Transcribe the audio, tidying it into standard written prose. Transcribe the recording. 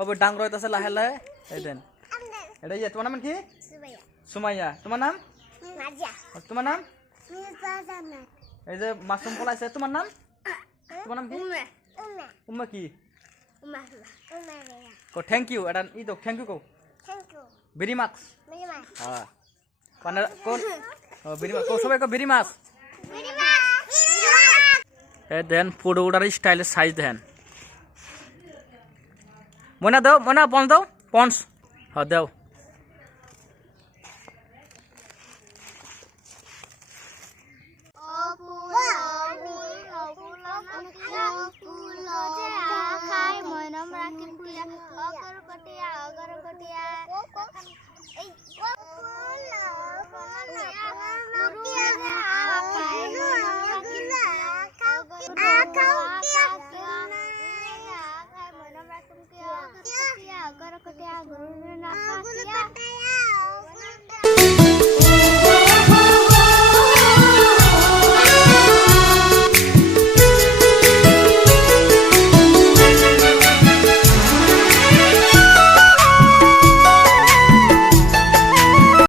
अब डांग रही लाहे लाहे देन ये तुम्हार नाम कि सुमाइया तुम्हार नाम तुम्हार नाम मासरूम फलाइছে তোমার নাম কি উম্মা কি কো থ্যাংক ইউ এটা ই তো থ্যাংক ইউ কো ভেরি মাচ হ্যাঁ মানে কোন ভেরি মাচ কো সবাই কো ভেরি মাচ এ দেন পুরোটার স্টাইলের সাইজ দেন মনা দাও মনা পন্স দাও পন্স হ্যাঁ দাও